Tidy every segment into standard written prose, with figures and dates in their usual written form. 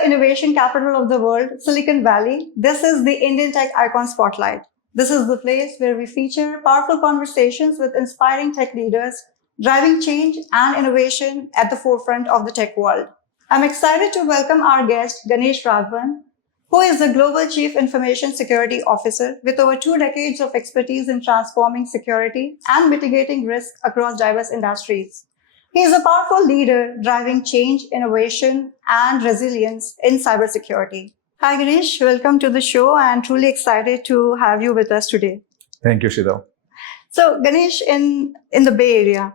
the innovation capital of the world, Silicon Valley, this is the Indian Tech Icon Spotlight. This is the place where we feature powerful conversations with inspiring tech leaders, driving change and innovation at the forefront of the tech world. I'm excited to welcome our guest, Ganesh Raghavan, who is the Global Chief Information Security Officer with over 2 decades of expertise in transforming security and mitigating risk across diverse industries. He is a powerful leader driving change, innovation, and resilience in cybersecurity. Hi, Ganesh. Welcome to the show. I'm truly excited to have you with us today. Thank you, Shidal. So, Ganesh, in the Bay Area,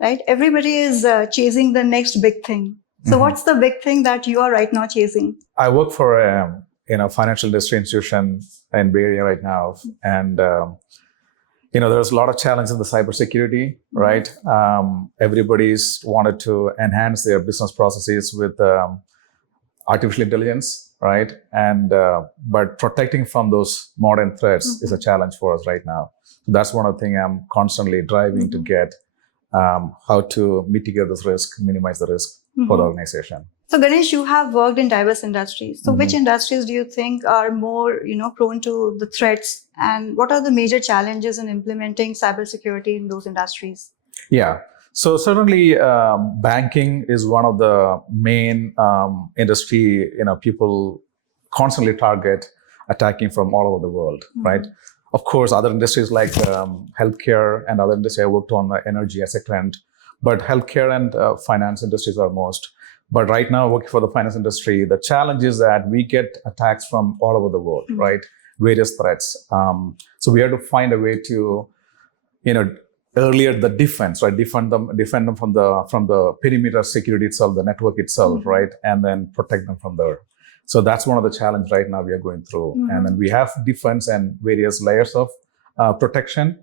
right? Everybody is chasing the next big thing. So, what's the big thing that you are right now chasing? I work for a financial industry institution in Bay Area right now, and there's a lot of challenge in the cybersecurity, right? Everybody's wanted to enhance their business processes with artificial intelligence, right? And but protecting from those modern threats is a challenge for us right now. So that's one of the things I'm constantly driving to get how to mitigate this risk, minimize the risk for the organization. So Ganesh, you have worked in diverse industries. So which industries do you think are more, prone to the threats, and what are the major challenges in implementing cybersecurity in those industries? Yeah. So certainly banking is one of the main industry, people constantly target attacking from all over the world, right? Of course, other industries like healthcare and other industries, I worked on the energy sector, but healthcare and finance industries are most. But right now, working for the finance industry, the challenge is that we get attacks from all over the world, right? Various threats. So we have to find a way to, earlier the defense, right? Defend them from the perimeter security itself, the network itself, right? And then protect them from there. So that's one of the challenges right now we are going through. And then we have defense and various layers of protection,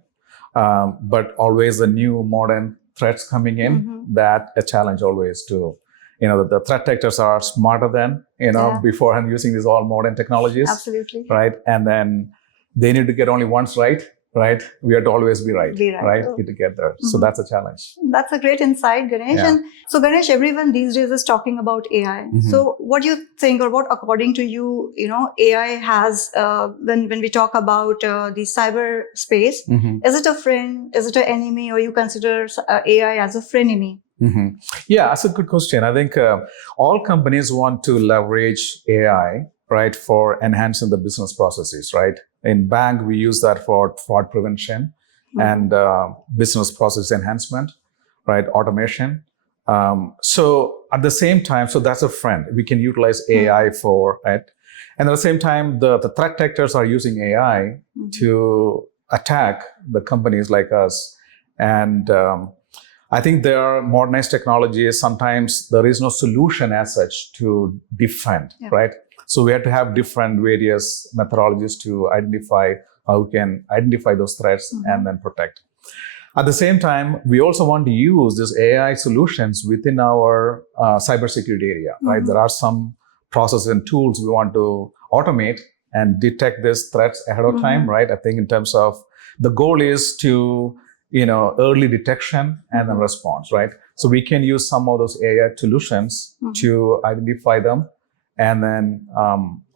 but always the new modern threats coming in, that a challenge always to, the threat actors are smarter than, beforehand using these all modern technologies. Absolutely. Right. And then they need to get only once right? We have to always be right? To get there. So that's a challenge. That's a great insight, Ganesh. Yeah. And so Ganesh, everyone these days is talking about AI. So what do you think, or what according to you, AI has, when we talk about the cyber space, is it a friend, is it an enemy, or you consider AI as a frenemy? Yeah, that's a good question. I think all companies want to leverage AI, right, for enhancing the business processes, right? In bank, we use that for fraud prevention and business process enhancement, right? Automation. So at the same time, so that's a friend. We can utilize AI for it. And at the same time, the threat actors are using AI to attack the companies like us. And I think there are modernized technologies. Sometimes there is no solution as such to defend, right? So we have to have different various methodologies to identify how we can identify those threats and then protect. At the same time, we also want to use these AI solutions within our cybersecurity area, right? There are some processes and tools we want to automate and detect these threats ahead of time, right? I think in terms of the goal is to early detection and then response, right? So we can use some of those AI solutions to identify them and then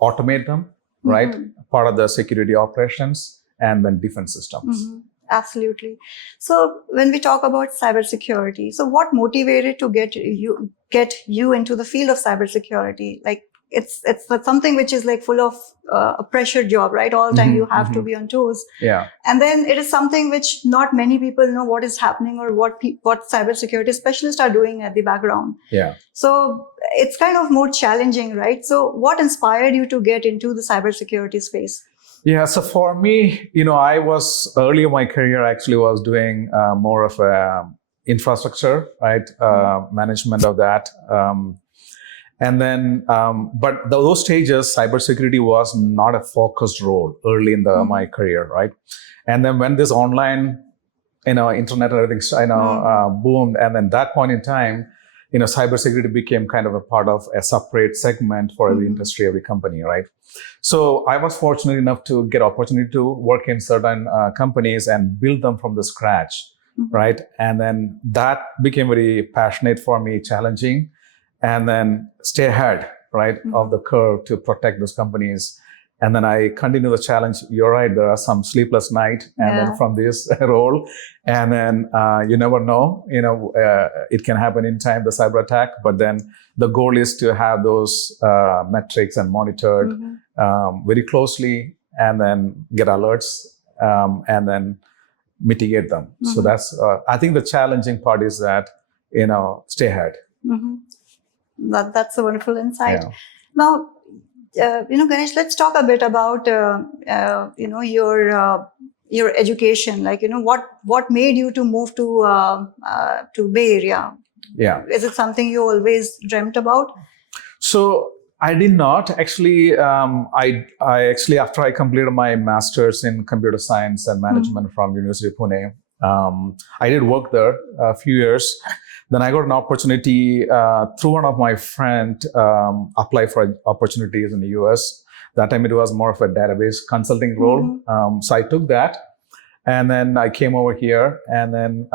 automate them, right? Part of the security operations and then defense systems. Absolutely. So when we talk about cybersecurity, so what motivated to get you into the field of cybersecurity? Like it's something which is like full of a pressure job, right? All the time you have to be on toes. Yeah. And then it is something which not many people know what is happening or what cybersecurity specialists are doing at the background. Yeah. So it's kind of more challenging, right? So what inspired you to get into the cybersecurity space? Yeah, so for me, I was earlier in my career actually was doing more of infrastructure, right? Management of that. And then, but those stages, cybersecurity was not a focused role early in my career, right? And then when this online, internet and everything, boomed, and then that point in time, cybersecurity became kind of a part of a separate segment for every industry, every company, right? So I was fortunate enough to get opportunity to work in certain companies and build them from the scratch, right? And then that became very passionate for me, challenging, and then stay ahead, right, of the curve to protect those companies. And then I continue the challenge. You're right. There are some sleepless night, and then from this role, and then you never know. It can happen in time, the cyber attack. But then the goal is to have those metrics and monitored very closely, and then get alerts, and then mitigate them. So that's I think the challenging part is that stay ahead. That's a wonderful insight. Yeah. Now, Ganesh, let's talk a bit about your education. Like, what made you to move to Bay Area? Yeah. Is it something you always dreamt about? So I did not actually. I actually, after I completed my master's in computer science and management from University of Pune, I did work there a few years. Then I got an opportunity through one of my friend apply for opportunities in the US. That time it was more of a database consulting role. So I took that, and then I came over here, and then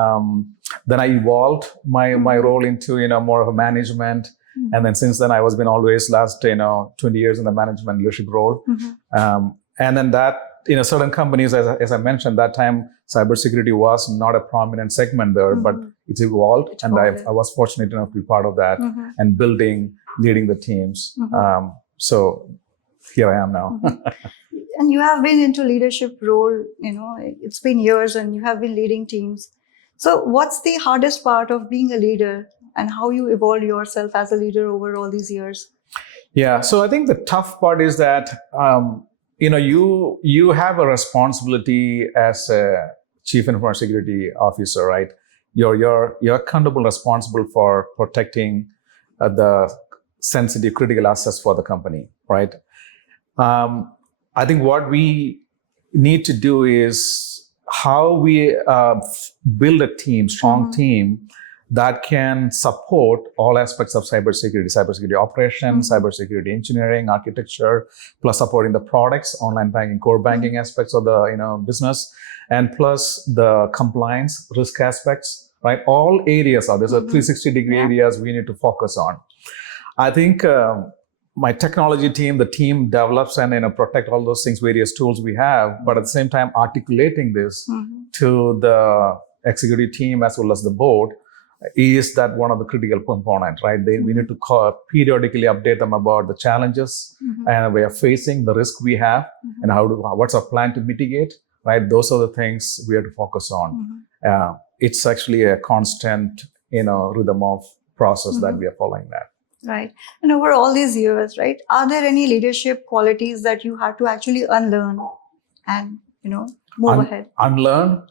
I evolved my role into more of a management. And then since then I was been always last 20 years in the management leadership role. And then that certain companies, as I mentioned, that time cybersecurity was not a prominent segment there, but it's evolved. And I was fortunate enough to be part of that and leading the teams. So here I am now. And you have been into leadership role, it's been years and you have been leading teams. So what's the hardest part of being a leader and how you evolve yourself as a leader over all these years? Yeah. So I think the tough part is that, you have a responsibility as a chief information security officer, right? You're accountable, responsible for protecting the sensitive, critical assets for the company, right? I think what we need to do is how we build a team, strong team that can support all aspects of cybersecurity operations, cybersecurity engineering, architecture, plus supporting the products, online banking, core banking aspects of the business, and plus the compliance, risk aspects, right? All areas there's a 360-degree areas we need to focus on. I think my technology team, the team develops and protect all those things, various tools we have, but at the same time articulating this to the executive team as well as the board is that one of the critical components, right? We need to periodically update them about the challenges and we are facing, the risk we have, and what's our plan to mitigate, right? Those are the things we have to focus on. It's actually a constant, rhythm of process that we are following that. Right. And over all these years, right, are there any leadership qualities that you had to actually unlearn and, move ahead? Unlearn?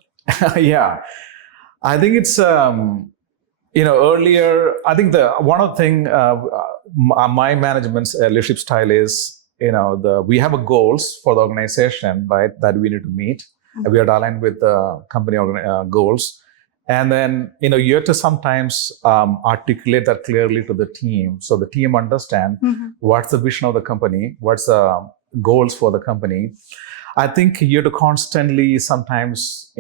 Yeah. I think it's, earlier, I think one of the thing, my management's leadership style is, we have a goals for the organization, right, that we need to meet. We are aligned with the company goals. And then, you have to sometimes articulate that clearly to the team. So the team understand what's the vision of the company, what's the goals for the company. I think you have to constantly sometimes,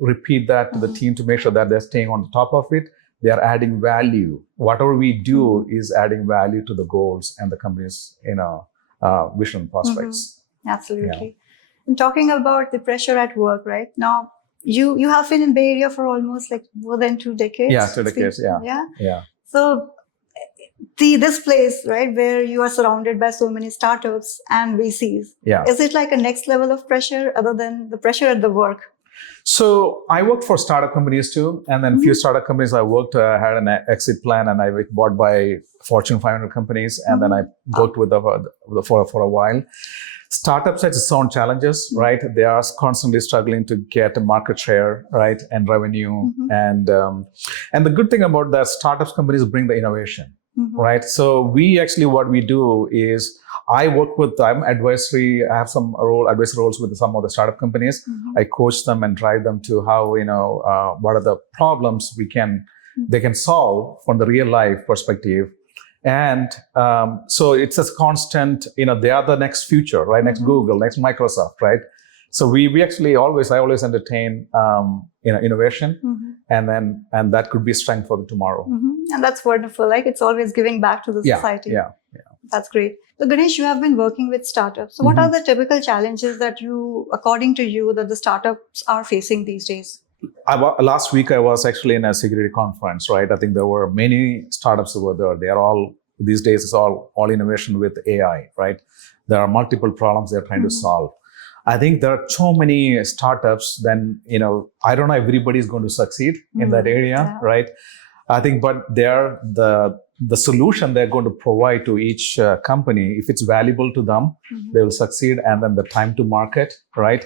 repeat that to the team to make sure that they're staying on top of it. They are adding value. Whatever we do is adding value to the goals and the company's, vision prospects. Absolutely. Yeah. And talking about the pressure at work, right? Now, you have been in Bay Area for almost like more than 2 decades. Yeah, 2 decades. Yeah. So this place, right, where you are surrounded by so many startups and VCs, is it like a next level of pressure other than the pressure at the work? So I worked for startup companies too, and then few startup companies I worked had an exit plan, and I was bought by Fortune 500 companies, and then I worked with them for a while. Startups have its own challenges, right? They are constantly struggling to get a market share, right, and revenue, and the good thing about that, startups companies bring the innovation, right? So what we do is I'm advisory. I have some advisory roles with some of the startup companies. I coach them and drive them to how, what are the problems they can solve from the real life perspective. And so it's a constant, they are the next future, right? Next Google, next Microsoft, right? So we actually I always entertain, innovation, and that could be strength for the tomorrow. And that's wonderful. Like it's always giving back to the society. Yeah. That's great. So Ganesh, you have been working with startups. So what are the typical challenges that according to you, that the startups are facing these days? Last week, I was actually in a security conference, right? I think there were many startups over there. They are all, these days, it's all innovation with AI, right? There are multiple problems they're trying to solve. I think there are so many startups, then, I don't know if everybody is going to succeed in that area, right? I think, but they're the solution they're going to provide to each company, if it's valuable to them, they will succeed. And then the time to market, right?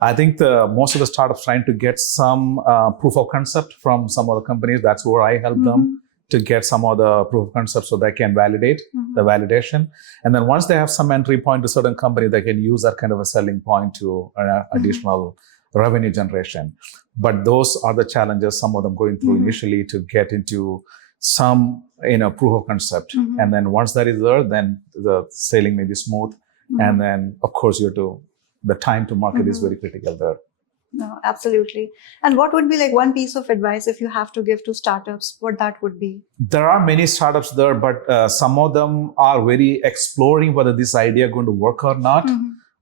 I think most of the startups trying to get some proof of concept from some other companies. That's where I help them to get some of the proof of concept so they can validate the validation. And then once they have some entry point to certain company, they can use that kind of a selling point to additional revenue generation. But those are the challenges, some of them going through initially to get into some, proof of concept. And then once that is there, then the sailing may be smooth. And then, of course, the time to market is very critical there. No, absolutely. And what would be like one piece of advice if you have to give to startups, what that would be? There are many startups there, but some of them are very exploring whether this idea is going to work or not,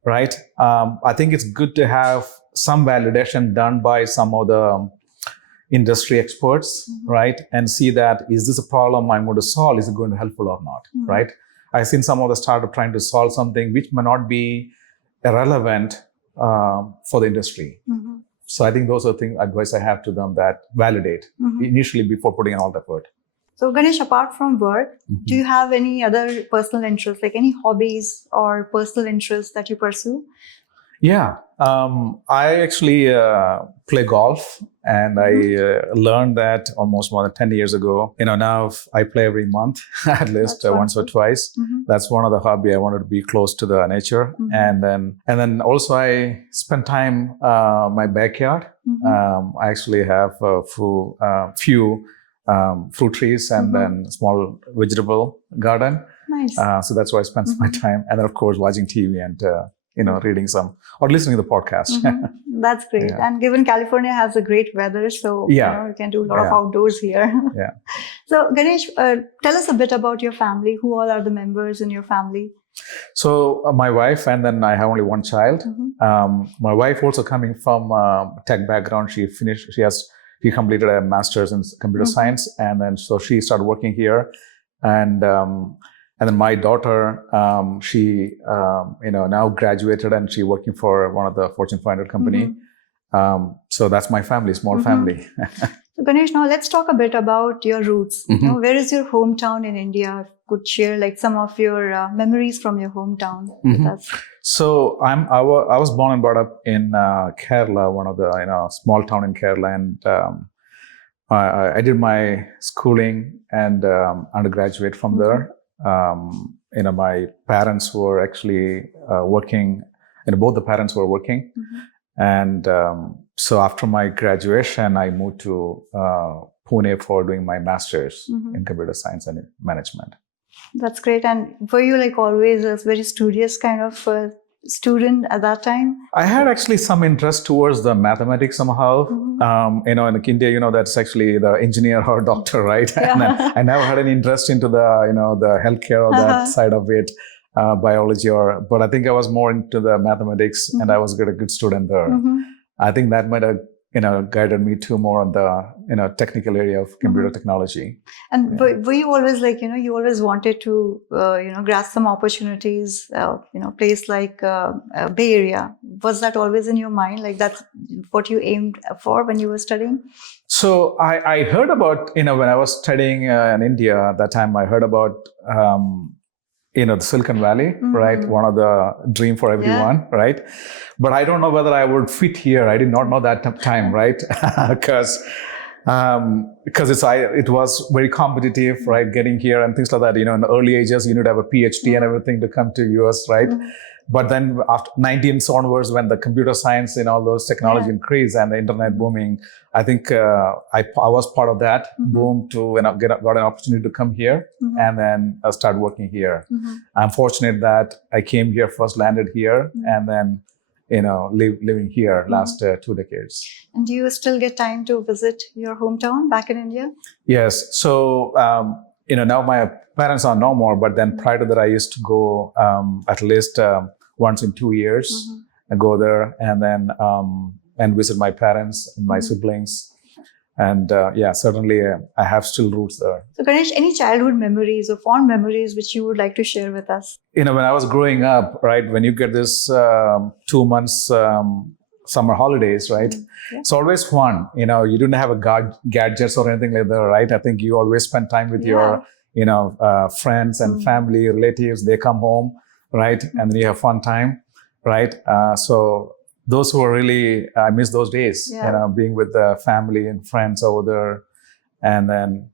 right? I think it's good to have some validation done by some of the industry experts, right? And see that, is this a problem I'm going to solve? Is it going to be helpful or not, right? I've seen some of the startup trying to solve something which may not be relevant for the industry. So I think those are things, advice I have to them, that validate initially before putting in all the effort. So Ganesh, apart from work, do you have any other personal interests, like any hobbies or personal interests that you pursue? Yeah, I actually play golf, and I learned that almost more than 10 years ago. Now I play every month, at least once or twice. That's one of the hobby. I wanted to be close to the nature, and then also I spend time my backyard. I actually have a few fruit trees and then small vegetable garden. Nice. So that's where I spend my time, and then of course watching TV and reading some or listening to the podcast. That's great. Yeah. And given California has a great weather, so you can do a lot of outdoors here. So Ganesh, tell us a bit about your family. Who all are the members in your family? So my wife, and then I have only one child. My wife also coming from tech background. She completed a master's in computer science, and then so she started working here. And then my daughter, she, now graduated, and she working for one of the Fortune 500 company. So that's my family, small family. So Ganesh, now let's talk a bit about your roots. Where is your hometown in India? Could share like some of your memories from your hometown with us. So I was born and brought up in Kerala, one of the small town in Kerala, and I did my schooling and undergraduate from there. My parents were actually working, both the parents were working. And so after my graduation, I moved to Pune for doing my master's in computer science and management. That's great. And were you like always a very studious kind of student at that time? I had actually some interest towards the mathematics somehow. In India, that's actually the engineer or doctor, right? And I never had any interest into the healthcare or that side of it, biology but I think I was more into the mathematics, and I was a good student there. I think that might have guided me to more on the technical area of computer technology. And were you always like you always wanted to grasp some opportunities, place like Bay Area? Was that always in your mind, like that's what you aimed for when you were studying? So I heard about when I was studying in India at that time, I heard about the Silicon Valley, right? One of the dream for everyone, right? But I don't know whether I would fit here. I did not know that time, right? Because it was very competitive, right? Getting here and things like that. In the early ages, you need to have a PhD and everything to come to US, right? But then after 19th onwards, when the computer science and all those technology increased and the internet booming, I think I was part of that boom to got an opportunity to come here and then start working here. I'm fortunate that I came here first, landed here, and then living here last 2 decades. And do you still get time to visit your hometown back in India? Yes. So now my parents are no more, but then prior to that, I used to go at least once in 2 years. I go there and then and visit my parents and my siblings. And certainly I have still roots there. So Ganesh, any childhood memories or fond memories which you would like to share with us? When I was growing up, right, when you get this 2 months summer holidays, right, it's always fun. You didn't have gadgets or anything like that, right? I think you always spend time with your, friends and family, relatives. They come home, right, and then you have fun time, right? So those who are really, I miss those days, being with the family and friends over there. And then,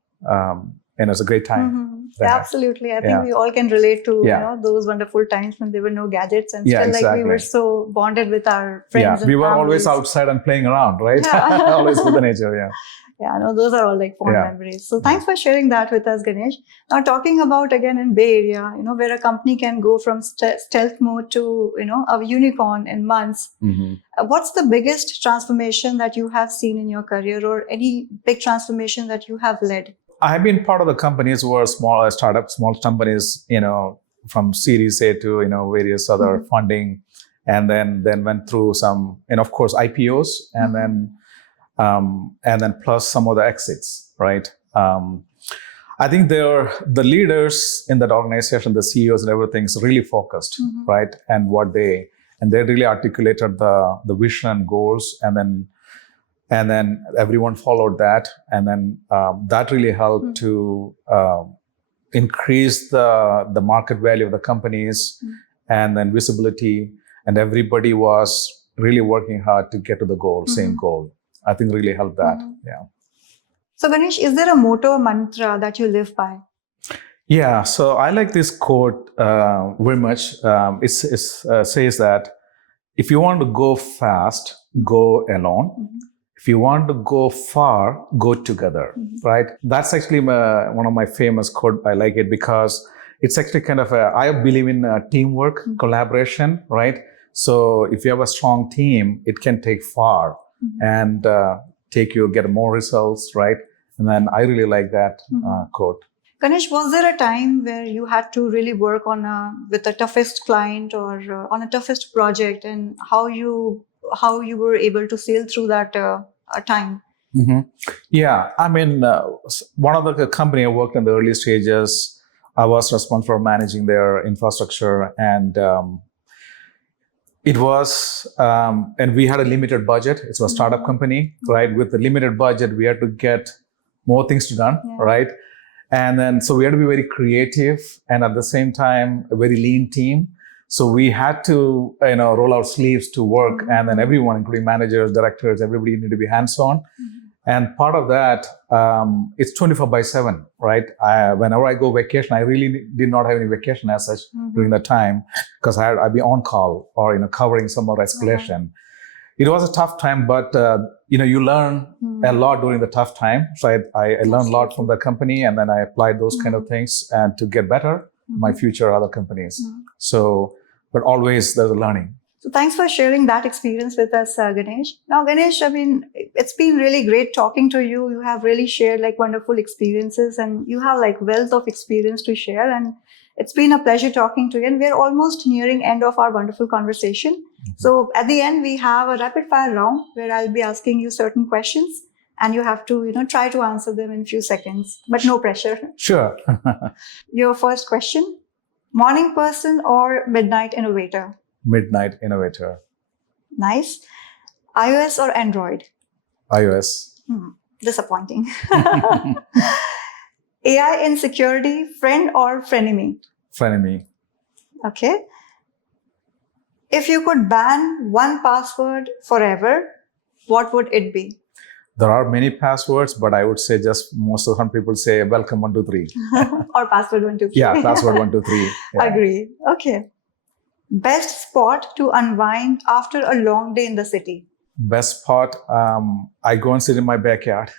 it's a great time. Absolutely. I think we all can relate to, those wonderful times when there were no gadgets and still like we were so bonded with our friends. We were always outside and playing around, right? Always with the nature, those are all like fond memories. So thanks for sharing that with us, Ganesh. Now talking about again in Bay Area, where a company can go from stealth mode to, a unicorn in months. What's the biggest transformation that you have seen in your career, or any big transformation that you have led? I have been part of the companies who are small startups, small companies, from Series A to, various other funding, and then went through some, and of course IPOs, and then plus some of the exits, right? I think the leaders in that organization, the CEOs and everything is really focused, right? And they really articulated the vision and goals, and then everyone followed that, and then that really helped to increase the market value of the companies, and then visibility, and everybody was really working hard to get to the goal, same goal. I think really helped that. So Ganesh, is there a motto or mantra that you live by? Yeah, so I like this quote very much. It says that if you want to go fast, go alone. If you want to go far, go together, right? That's actually one of my famous quote. I like it because it's actually kind of I believe in teamwork, collaboration, right? So if you have a strong team, it can take far and get more results, right? And then I really like that quote. Ganesh, was there a time where you had to really work with the toughest client or on a toughest project, and how you were able to sail through that time? Yeah, I mean, one of the company I worked in the early stages, I was responsible for managing their infrastructure, and it was, and we had a limited budget. It's a startup company, right? With the limited budget, we had to get more things done, right? And then, so we had to be very creative, and at the same time, a very lean team. So we had to, roll our sleeves to work, and then everyone, including managers, directors, everybody needed to be hands-on. And part of that, it's 24/7, right? Whenever I go vacation, I really did not have any vacation as such during that time, because I'd be on call or, covering some more escalation. It was a tough time, but, you learn a lot during the tough time. So I learned a lot from the company, and then I applied those kind of things and to get better my future other companies. So, but always there's a learning. So thanks for sharing that experience with us, Ganesh. Now, Ganesh, I mean, it's been really great talking to you. You have really shared like wonderful experiences, and you have like wealth of experience to share. And it's been a pleasure talking to you. And we're almost nearing end of our wonderful conversation. So at the end, we have a rapid fire round where I'll be asking you certain questions, and you have to, try to answer them in a few seconds, but no pressure. Sure. Your first question: morning person or midnight innovator? Midnight innovator. Nice. iOS or Android? iOS. Disappointing. AI in security, friend or frenemy? Frenemy. Okay. If you could ban one password forever, what would it be? There are many passwords, but I would say just most of the time people say welcome 123. Or password 123. Yeah, password 123. Yeah. Agree. Okay. Best spot to unwind after a long day in the city? Best spot, I go and sit in my backyard.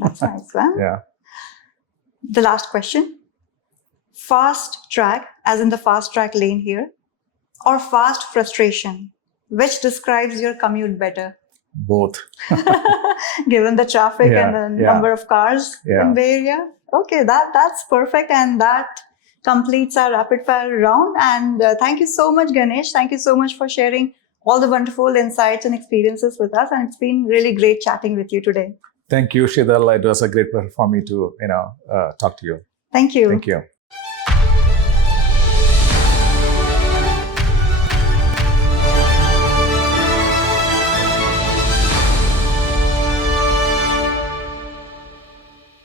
That's nice, huh? Yeah. The last question: fast track, as in the fast track lane here, or fast frustration? Which describes your commute better? both. Given the traffic Yeah, and the yeah. number of cars Yeah. in Bay Area. Okay, that's perfect. And that completes our rapid fire round. And thank you so much, Ganesh. Thank you so much for sharing all the wonderful insights and experiences with us. And it's been really great chatting with you today. Thank you, Shidal. It was a great pleasure for me to talk to you. Thank you. Thank you.